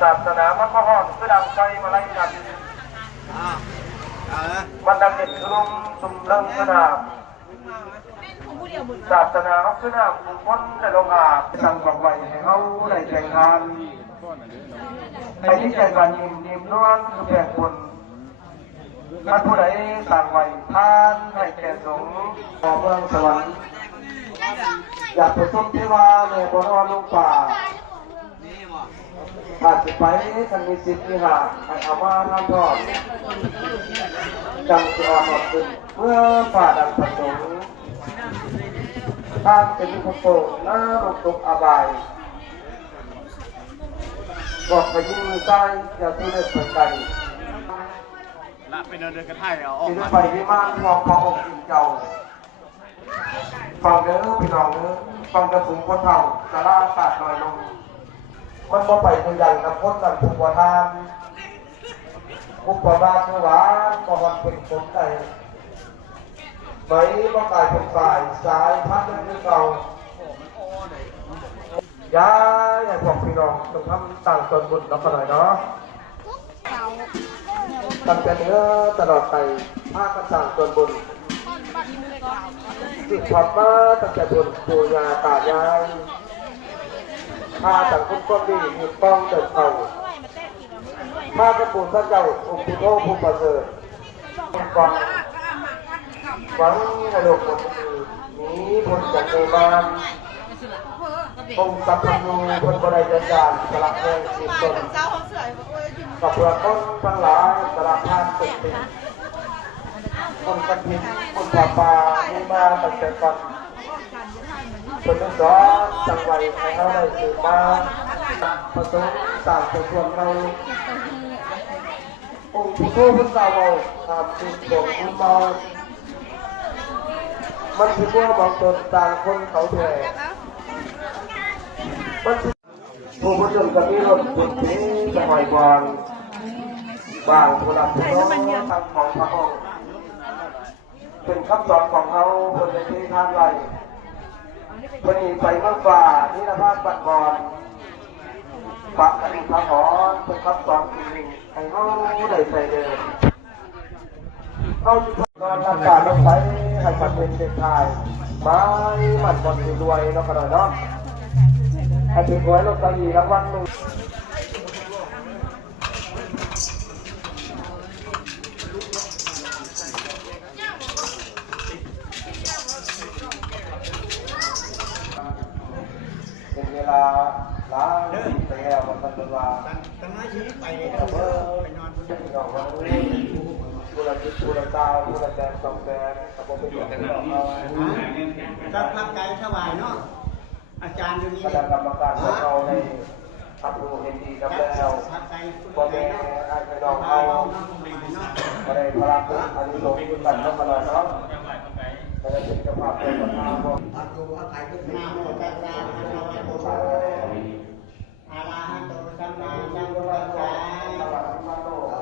ศาสนามันก็ห้อนคือดังใจมาไล่กันมันดังเด็ดคือลมตุ่มเริ่มขนาดศาสนาเขาคือน้ำคุ้นในโลกอาบสั่งบอกไว้ให้เขาได้แข่งขันไอ้ที่แข่งกันยิ้มล้วนคือแบ่งบุญท่านผู้ใดสั่งไว้ท่านให้แก่สงฆ์ขอเมืองสวรรค์อยากไปชมเทวาในบนอลงป่าอาจจะไปกันมีสิทธิ์มีหาให้เอามาทำทอดจังจะออกมาขึ้นเมื่อฝ่าดังประสงค์ท่านเป็นผู้โปรดหน้าลงตกอบายบอกไปยิงมือใต้อย่าที่ได้เปิดกันละเป็นเดินกระไถ่เอาออกมาไปที่มากมองพอองค์อินเจ้าฟังเด้อพี่น้องเด้อฟังกระสุนคนเท่าสาราศาสตร์ลอยลงมันมาไปตัวใหญ่กับพ้นกันผูกวัวทานผูกวัวบาเมื่อวานก็วันเป็นคนใจไหมก็กลายเป็นฝ่ายสายพัดนั่นคือเก่าย้ายให้พวกพี่น้องต้องทำต่างตนบุญเราก็หน่อยเนาะตั้งแต่เนื้อตลอดไปภาคกันต่างตนบุญสืบทอดมาตั้งแต่บุญปู่ย่าตายายข้าต่างคนก็ดีมีป้องเดินเขาข้ากระปุนพระเจ้าองค์พุทโธภูมิประเสริฐก่อนหวังให้โลกหมดนี้พ้นจากโอบานองค์สัพพนูคนบริจาคสละแห่งชีวิตตนกับเพื่อนคนทั้งหลายสละทานสุดติคนกันพิษคนป่าป่ามีมาตั้งแต่ก่อนคนที่สองจังหวัดให้เขาได้สืบมาประสงค์ต่างส่วนเราองค์ผู้พุทธเจ้าทำสิ่งของคุณมามันคือว่าบางตนต่างคนเขาแท้มันคือผู้พุทธเจ้าก็มีรถบุญที่สมัยก่อนบางผู้รับผู้น้องทำของพระองค์เป็นคำสอนของเขาคนในที่ทางไรวันนี้ไปมากกว่านิรภาพบัดบอลปะกันพระหอนเป็นคำสอนจริงให้เขาได้ใส่เดินเขาจะนอนรักษาลงไปให้มันเป็นเด็กชายไม้มันบอลรวยเนาะขนาดเนาะให้ถึงหวยลอตเตอรี่รางวัลหนึ่งเป็นเวลาล้างไปแล้วมันเป็นว่าตั้งน้อยชีวิตไปไปนอนไปนอนวันนี้ผู้ละจิตผู้ละตาผู้ละแดนสองแดนกับผมไปอยู่กันแล้วก็พักใจสบายเนาะอาจารย์อยู่นี่คณะกรรมการของเราในทับดูเห็นดีกับแล้วพ่อแม่ไอ้พี่น้องเขาไม่ได้พลังอันนี้ลงทุนกันต้องมาหน่อยเนาะแต่จะเป็นเจ้าภาพเป็นประธานพวกพักดูว่าใครขึ้นมาโมตัสสะภะคะวะโตอะระหะโตสัมมาสัมพุทธัสสะ